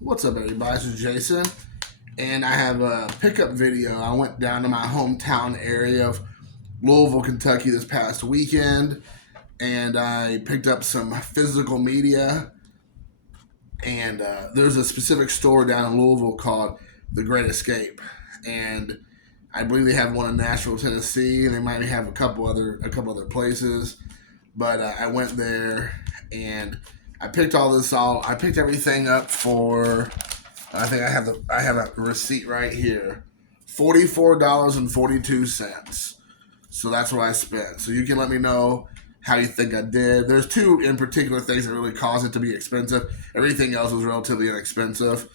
What's up, everybody? This is Jason, and I have a pickup video. I went down to my hometown area of Louisville, Kentucky this past weekend, and I picked up some physical media. And there's a specific store down in Louisville called The Great Escape, and I believe they have one in Nashville, Tennessee, and they might have a couple other places. But I went there and I picked I picked everything up for. I think I have a receipt right here, $44.42. So that's what I spent. So you can let me know how you think I did. There's two in particular things that really caused it to be expensive. Everything else was relatively inexpensive,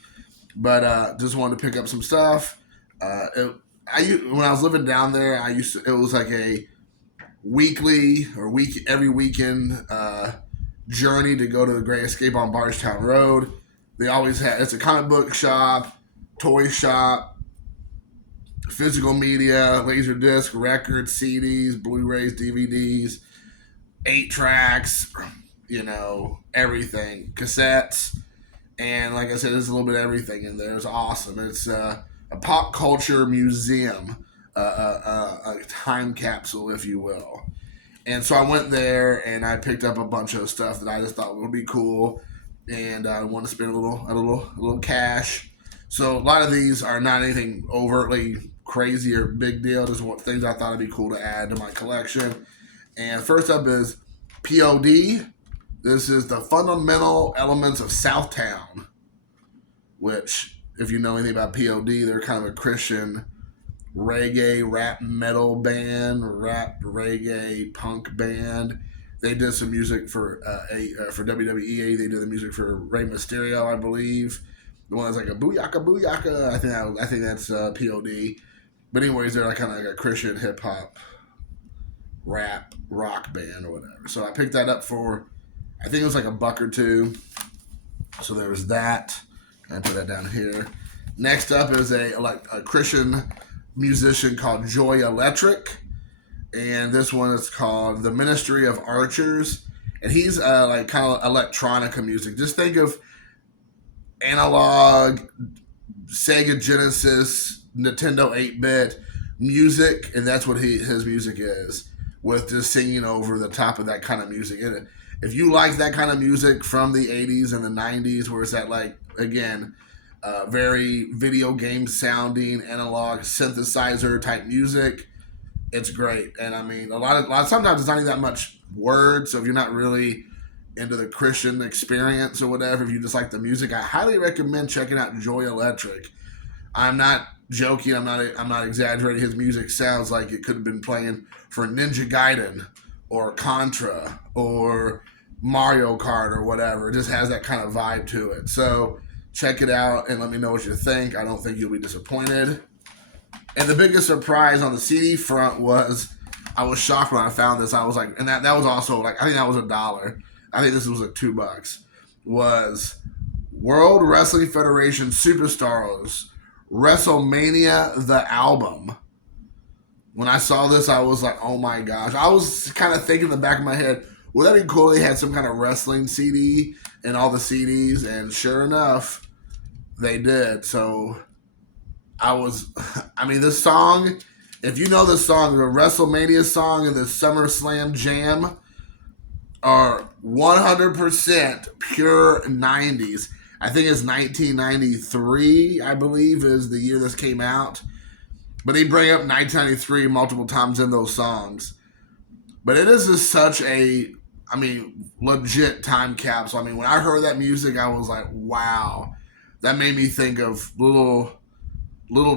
but just wanted to pick up some stuff. When I was living down there, it was like a every weekend journey to go to the Great Escape on Bardstown Road. They always had it's a comic book shop, toy shop, physical media, laser disc, records, CDs, Blu-rays, DVDs, 8 tracks, everything, cassettes, and like I said, there's a little bit of everything in there. It's awesome. It's a pop culture museum, a time capsule, if you will. And so I went there and I picked up a bunch of stuff that I just thought would be cool, and I wanted to spend a little cash. So a lot of these are not anything overtly crazy or big deal. Just things I thought would be cool to add to my collection. And first up is POD. This is the Fundamental Elements of Southtown, which, if you know anything about POD, they're kind of a Christian reggae rap metal band, rap reggae punk band. They did some music for WWE. They did the music for Rey Mysterio, I believe. The one that's like a booyaka booyaka. I think that's POD. But anyways, they're kind of like a Christian hip hop rap rock band or whatever. So I picked that up for, I think it was like $1 or $2. So there was that. I put that down here. Next up is a Christian musician called Joy Electric, and this one is called The Ministry of Archers, and he's like kind of electronica music. Just think of analog Sega Genesis, Nintendo 8-bit music, and that's what his music is, with just singing over the top of that kind of music. And if you like that kind of music from the 80s and the 90s, where it's that, like, again, very video game sounding analog synthesizer type music, it's great. And I mean, sometimes it's not even that much words. So if you're not really into the Christian experience or whatever, if you just like the music, I highly recommend checking out Joy Electric. I'm not joking. I'm not exaggerating. His music sounds like it could have been playing for Ninja Gaiden or Contra or Mario Kart or whatever. It just has that kind of vibe to it. So check it out and let me know what you think. I don't think you'll be disappointed. And the biggest surprise on the CD front was, I was shocked when I found this. I was like, and that was also like, I think that was $1. I think this was like $2. Was World Wrestling Federation Superstars WrestleMania the album. When I saw this, I was like, oh my gosh. I was kind of thinking in the back of my head, would that be cool? They had some kind of wrestling CD in all the CDs, and sure enough, they did. So this song, if you know the song, the WrestleMania song and the SummerSlam Jam are 100% pure 90s. I think it's 1993, I believe, is the year this came out. But they bring up 1993 multiple times in those songs. But it is just such a, legit time capsule. When I heard that music, I was like, wow. That made me think of little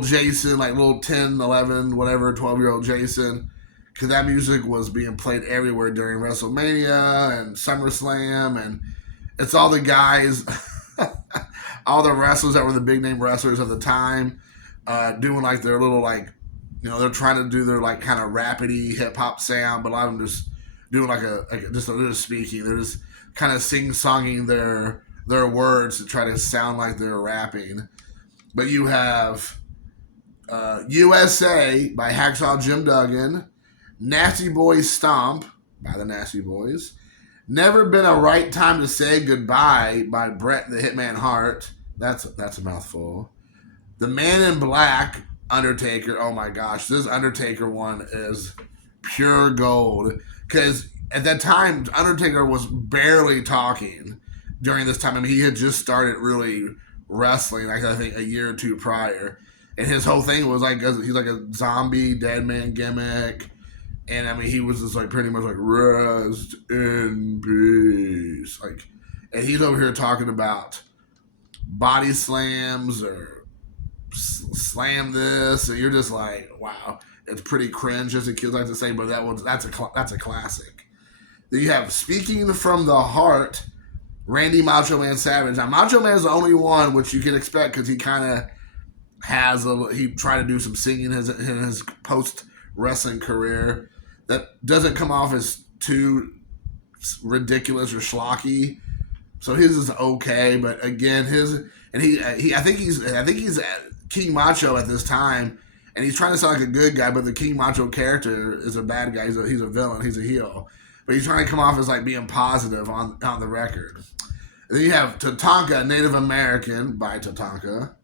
Jason, like little 10, 11, whatever, 12-year-old Jason. Because that music was being played everywhere during WrestleMania and SummerSlam. And it's all the guys, all the wrestlers that were the big name wrestlers of the time, doing like their little, like, they're trying to do their like kind of rapidy hip hop sound, but a lot of them just doing they're just speaking. They're just kind of sing-songing their words to try to sound like they're rapping. But you have USA by Hacksaw Jim Duggan, Nasty Boys Stomp by the Nasty Boys, Never Been a Right Time to Say Goodbye by Bret the Hitman Hart, That's a mouthful. The Man in Black Undertaker. Oh my gosh, this Undertaker one is pure gold. Because at that time, Undertaker was barely talking during this time. I mean, he had just started really wrestling, like I think a year or two prior. And his whole thing was like he's like a zombie dead man gimmick. And I mean, he was just like pretty much like rest in peace, like, and he's over here talking about body slams or slam this, and you're just like, wow, it's pretty cringe as the kids like to say, but that's a classic. Then you have Speaking from the Heart, Randy Macho Man Savage. Now Macho Man is the only one which you can expect because he kind of he tried to do some singing in his post wrestling career that doesn't come off as too ridiculous or schlocky. So his is okay, but again, I think he's King Macho at this time, and he's trying to sound like a good guy, but the King Macho character is a bad guy. He's a villain. He's a heel, but he's trying to come off as like being positive on the record. And then you have Tatanka, Native American by Tatanka,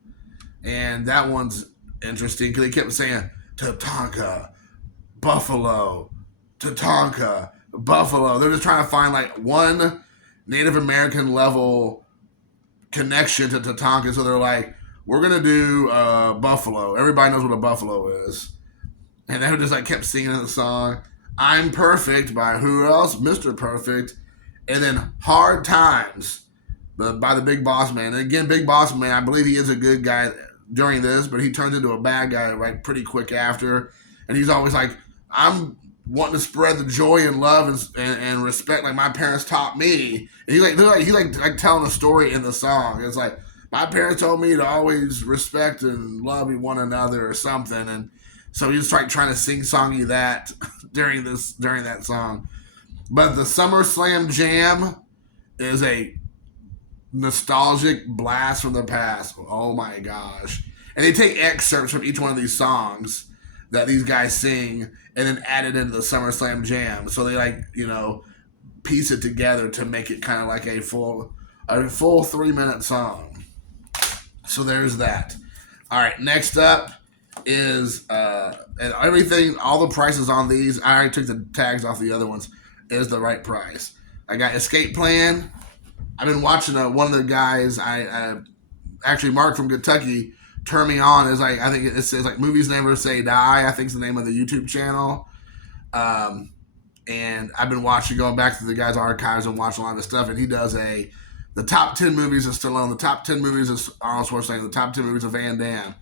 and that one's interesting because they kept saying Tatanka, Buffalo, Tatanka, Buffalo. They're just trying to find like one Native American level connection to Tatanka. So they're like, we're going to do Buffalo. Everybody knows what a buffalo is. And they just like kept singing the song. I'm Perfect by who else? Mr. Perfect. And then Hard Times by the Big Boss Man. And again, Big Boss Man, I believe he is a good guy during this, but he turns into a bad guy like pretty quick after. And he's always like, I'm wanting to spread the joy and love and respect like my parents taught me. And he's like telling a story in the song. It's like, my parents told me to always respect and love one another or something. And so he's like trying to sing-songy that during that song. But the SummerSlam Jam is a nostalgic blast from the past. Oh my gosh. And they take excerpts from each one of these songs that these guys sing and then add it into the SummerSlam Jam. So they like, piece it together to make it kind of like a full 3-minute song. So there's that. All right, next up is and everything, all the prices on these, I already took the tags off the other ones, is the right price. I got Escape Plan. I've been watching one of the guys, I actually Mark from Kentucky turned me on. Is like, I think it says like Movies Never Say Die, I think is the name of the YouTube channel. And I've been going back to the guy's archives and watching a lot of his stuff, and he does the top 10 movies of Stallone, the top 10 movies of Arnold Schwarzenegger, the top 10 movies of Van Damme.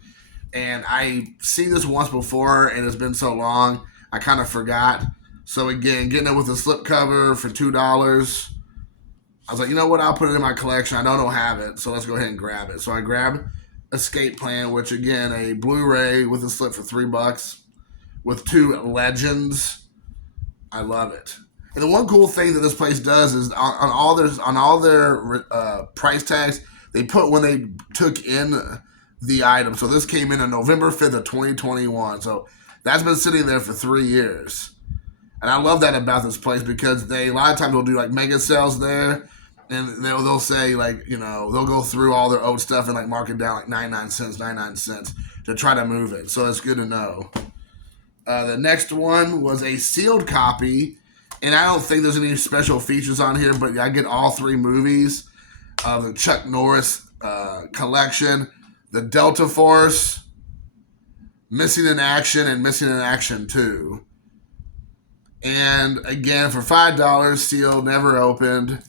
And I seen this once before, and it's been so long, I kind of forgot. So again, getting it with a slipcover for $2. I was like, you know what? I'll put it in my collection. I don't have it, so let's go ahead and grab it. So I grabbed Escape Plan, which again, a Blu-ray with a slip for $3 with 2 legends. I love it. And the one cool thing that this place does is on all their price tags, they put when they took in the item. So this came in on November 5th of 2021. So that's been sitting there for 3 years. And I love that about this place because a lot of times will do like mega sales there. And they'll say like, they'll go through all their old stuff and like mark it down like 99 cents to try to move it. So it's good to know. The next one was a sealed copy. And I don't think there's any special features on here, but I get all 3 movies of the Chuck Norris collection, the Delta Force, Missing in Action, and Missing in Action 2. And again, for $5, sealed, never opened.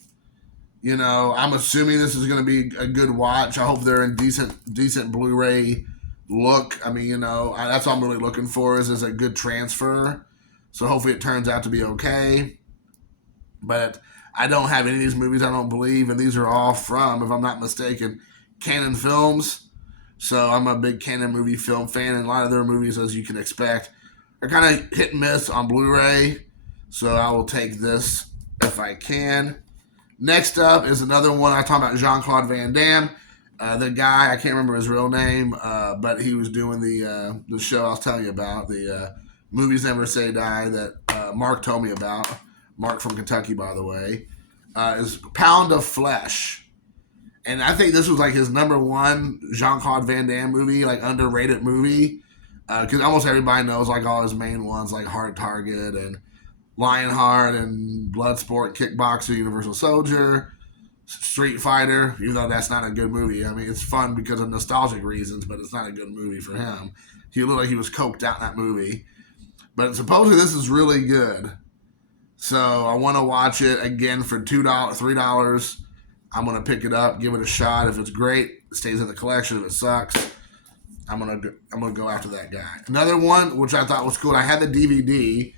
I'm assuming this is going to be a good watch. I hope they're in decent Blu-ray look. I mean, that's all I'm really looking for is a good transfer. So hopefully it turns out to be okay. But I don't have any of these movies, I don't believe, and these are all from, if I'm not mistaken, Canon Films. So I'm a big Canon movie film fan, and a lot of their movies, as you can expect, are kind of hit and miss on Blu-ray. So I will take this if I can. Next up is another one. I talk about Jean-Claude Van Damme. The guy, I can't remember his real name, but he was doing the show I was telling you about, the Movies Never Say Die that Mark told me about. Mark from Kentucky, by the way. Is Pound of Flesh. And I think this was like his number one Jean-Claude Van Damme movie, like underrated movie. Because almost everybody knows like all his main ones, like Hard Target and Lionheart and Bloodsport, Kickboxer, Universal Soldier, Street Fighter. Even though that's not a good movie, I mean it's fun because of nostalgic reasons, but it's not a good movie for him. He looked like he was coked out in that movie. But supposedly this is really good, so I want to watch it again for $2, $3. I'm gonna pick it up, give it a shot. If it's great, it stays in the collection. If it sucks, I'm gonna go after that guy. Another one which I thought was cool. I had the DVD,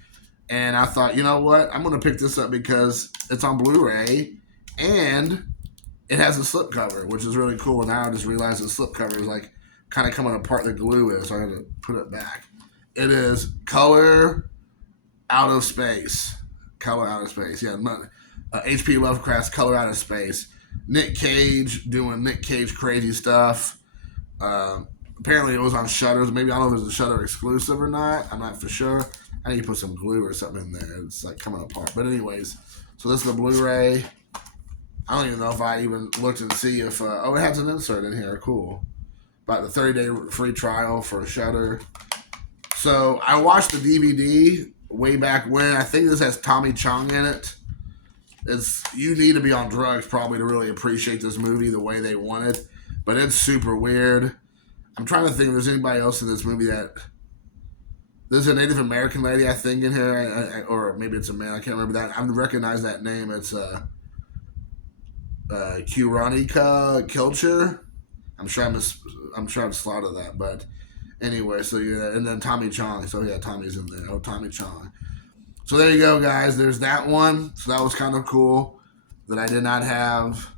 and I thought, you know what? I'm gonna pick this up because it's on Blu-ray, and it has a slipcover, which is really cool. And now I just realized the slipcover is like kind of coming apart. The glue is, so I had to put it back. It is Color Out of Space. Color Out of Space. Yeah, H.P. Lovecraft's Color Out of Space. Nick Cage doing Nick Cage crazy stuff. Apparently it was on Shudder. Maybe I don't know if it's a Shudder exclusive or not. I'm not for sure. I need to put some glue or something in there. It's like coming apart. But anyways, so this is the Blu-ray. I don't even know if I even looked and see if... it has an insert in here. Cool. About the 30-day free trial for Shudder. So I watched the DVD way back when. I think this has Tommy Chong in it. You need to be on drugs probably to really appreciate this movie the way they want it. But it's super weird. I'm trying to think if there's anybody else in this movie that... There's a Native American lady, I think, in here. Or maybe it's a man. I can't remember that. I recognize that name. It's Kuranika Kilcher. I'm sure I slaughtered that. But anyway, so yeah. And then Tommy Chong. So yeah, Tommy's in there. Oh, Tommy Chong. So there you go, guys. There's that one. So that was kind of cool that I did not have.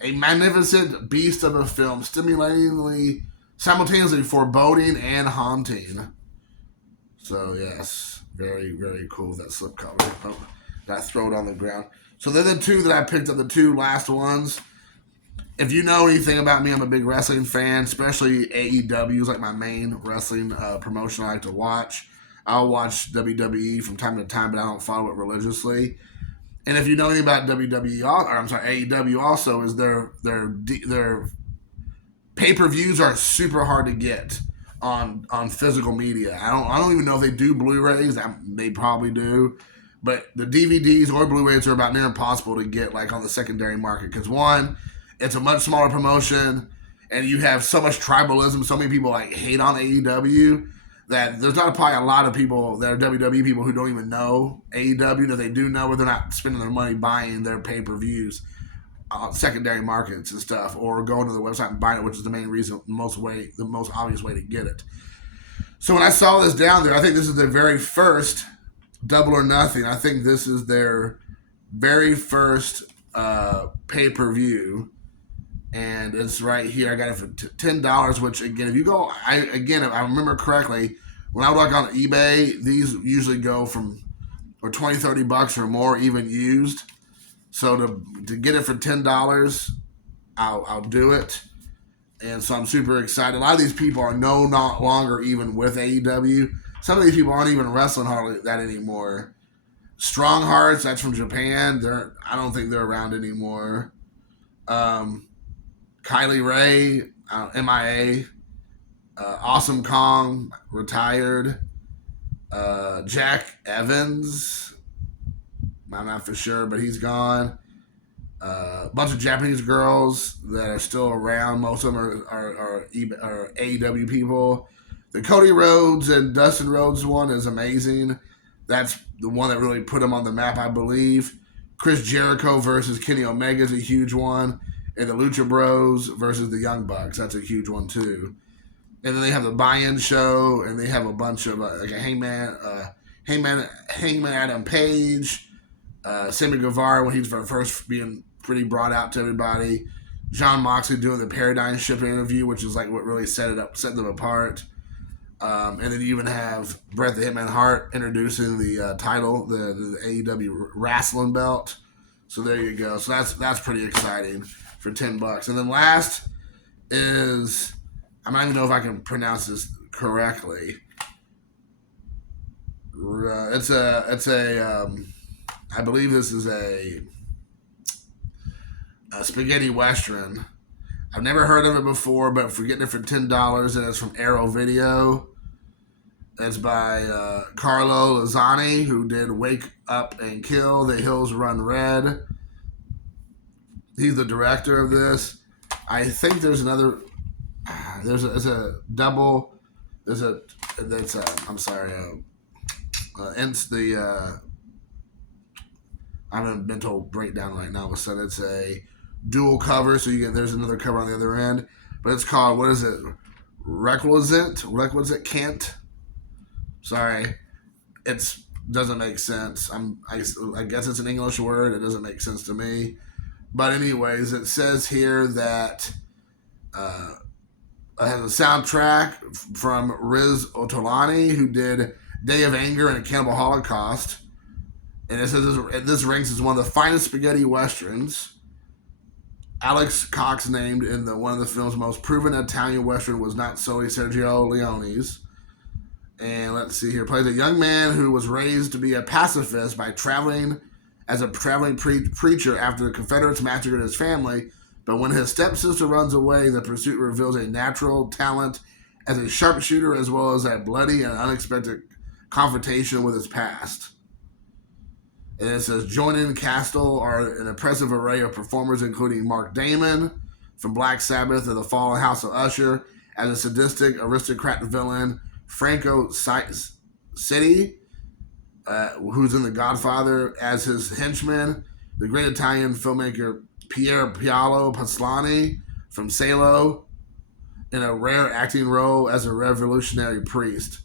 A magnificent beast of a film, stimulatingly, simultaneously foreboding and haunting. So yes, very, very cool, that slipcover. Oh, got throw it on the ground. So they're the two that I picked up, the two last ones. If you know anything about me, I'm a big wrestling fan, especially AEW is like my main wrestling promotion I like to watch. I'll watch WWE from time to time, but I don't follow it religiously. And if you know anything about AEW also, is their pay-per-views are super hard to get on physical media. I don't even know if they do Blu-rays. They probably do. But the DVDs or Blu-rays are about near impossible to get like on the secondary market. Because one, it's a much smaller promotion, and you have so much tribalism. So many people like hate on AEW. That there's not probably a lot of people that are WWE people who don't even know AEW. If they do know, but they're not spending their money buying their pay-per-views on secondary markets and stuff, or going to the website and buying it, which is the main reason, the most obvious way to get it. So when I saw this down there, I think this is their very first Double or Nothing. I think this is their very first pay-per-view. And it's right here. I got it for $10, which again, if I remember correctly, when I look on eBay, these usually go from or $20, $30 or more, even used. So to get it for $10, I'll do it. And so I'm super excited. A lot of these people are not longer even with AEW. Some of these people aren't even wrestling hardly that anymore. Strong Hearts, that's from Japan. I don't think they're around anymore. Kylie Ray, MIA. Awesome Kong, retired. Jack Evans, I'm not for sure, but he's gone. A bunch of Japanese girls that are still around. Most of them are AEW people. The Cody Rhodes and Dustin Rhodes one is amazing. That's the one that really put him on the map, I believe. Chris Jericho versus Kenny Omega is a huge one. And the Lucha Bros versus the Young Bucks. That's a huge one, too. And then they have the buy-in show, and they have a bunch of, like a Hangman Adam Page, Sammy Guevara when he's first being pretty brought out to everybody. John Moxley doing the Paradigm Shift interview, which is like what really set them apart. And then you even have Bret the Hitman Hart introducing the title, the AEW wrestling belt. So there you go. So that's pretty exciting for $10. And then last is, I don't even know if I can pronounce this correctly. It's a I believe this is a a spaghetti western. I've never heard of it before, but if we're getting it for $10, and it's from Arrow Video. It's by Carlo Lazzani, who did Wake Up and Kill, The Hills Run Red. He's the director of this. I think there's another. There's a double. There's a. That's I'm sorry. It's the. I'm in a mental breakdown right now. So it's a dual cover. So there's another cover on the other end, but it's called, what is it? Requisite Kent. Sorry, it doesn't make sense. I guess it's an English word. It doesn't make sense to me. But anyways, it says here that it has a soundtrack from Riz Otolani, who did Day of Anger and a Cannibal Holocaust. And it says this ranks as one of the finest spaghetti westerns. Alex Cox named in one of the film's most proven Italian western was not solely Sergio Leone's. And let's see here. Plays a young man who was raised to be a pacifist by traveling as a traveling preacher after the Confederates massacred his family. But when his stepsister runs away, the pursuit reveals a natural talent as a sharpshooter, as well as a bloody and unexpected confrontation with his past. And it says, joining Castle are an impressive array of performers, including Mark Damon from Black Sabbath and the Fallen House of Usher, as a sadistic aristocrat villain, Franco City, who's in The Godfather, as his henchman, the great Italian filmmaker Pier Paolo Pasolini from Salo, in a rare acting role as a revolutionary priest.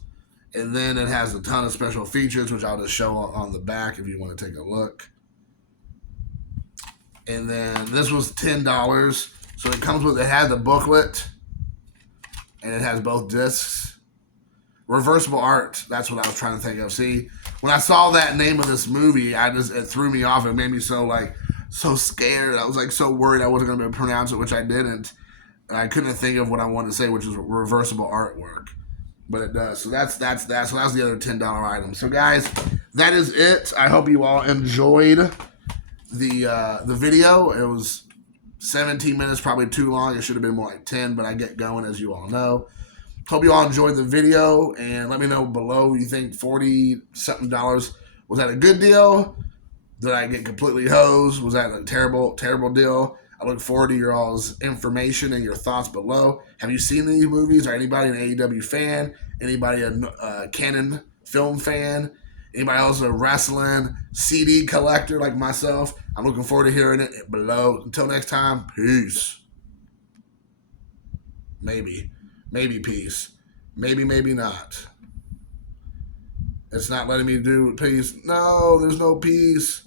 And then it has a ton of special features, which I'll just show on the back if you want to take a look. And then this was $10. So it has the booklet, and it has both discs. Reversible art, that's what I was trying to think of. See, when I saw that name of this movie, it threw me off. It made me so scared. I was like so worried I wasn't going to be able to pronounce it, which I didn't. And I couldn't think of what I wanted to say, which is reversible artwork. But it does. So that's that. So that's the other $10 item. So guys, that is it. I hope you all enjoyed the video. It was 17 minutes, probably too long. It should have been more like 10, but I get going, as you all know. Hope you all enjoyed the video, and let me know below. You think $40-something was that a good deal? Did I get completely hosed? Was that a terrible deal? I look forward to your all's information and your thoughts below. Have you seen these movies? Or anybody an AEW fan? Anybody a Canon film fan? Anybody else a wrestling CD collector like myself? I'm looking forward to hearing it below. Until next time, peace. Maybe peace. Maybe not. It's not letting me do peace. No, there's no peace.